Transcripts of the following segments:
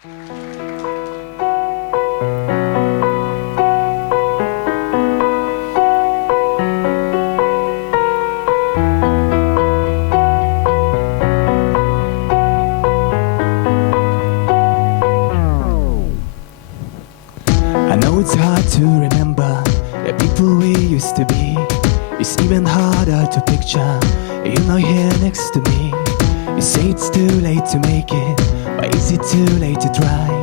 I know it's hard to remember the people we used to be. It's even harder to picture you not here next to me. You say it's too late to make it, but is it too late to try?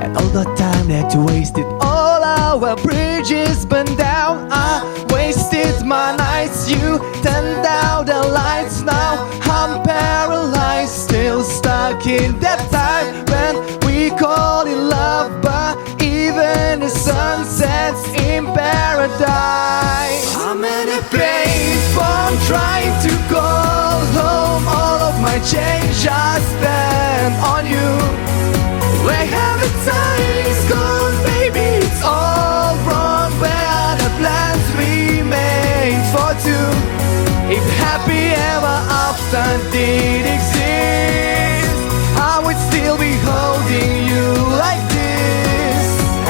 And all the time that you wasted, all our bridges burned down. I wasted my nights, you turned down the lights. Now I'm paralyzed, still stuck in that time when we call it love, but even the sun sets in paradise. I'm at a payphone trying to call home. All of my change I spent on you. Where have the times gone, baby? It's all wrong. Where are the plans we made for two? If happy ever after did exist, I would still be holding you like this.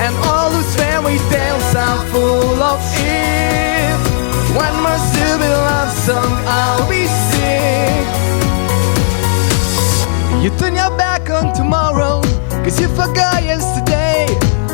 And all those fairy tales are full of if. One more stupid love song I'll be singing. You turn your back on tomorrow, cause you forgot yesterday.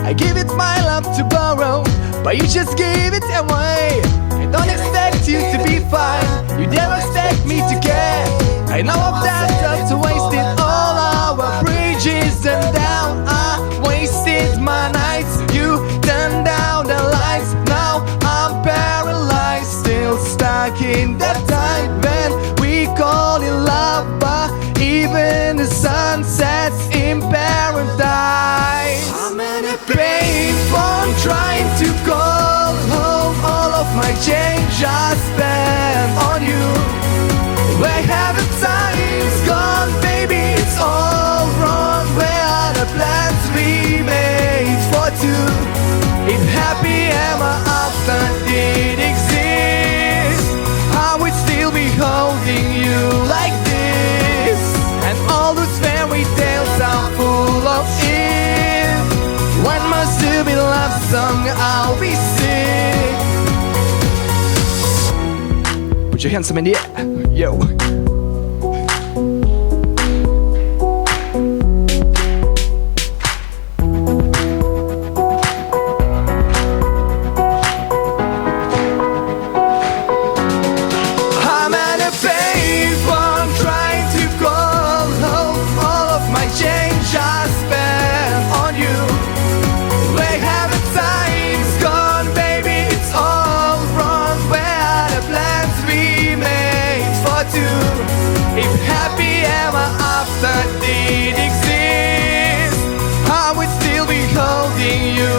I give it my love to borrow, but you just gave it away. I don't expect you to be fine, you never expect me to care. I know of that just wasted all our bridges and down. I wasted my nights, you turned down the lights. Now I'm paralyzed, still stuck in that time when we call it love, but even the sun sets in paradise. I'm at a payphone trying to call home. All of my change I spent on you. Where have the times gone, baby? It's all wrong. Where are the plans we made for two? If happy ever after did exist, I would still be holding you like this. And all those fairy tales are full of if. One must still be love song I'll be singing. Put your hands up in the air, yo. I'm at a payphone trying to call home. All of my change I spent on you. Where have the times gone, baby? It's all wrong. Where are the plans we made for two? If happy ever after did exist, I would still be holding you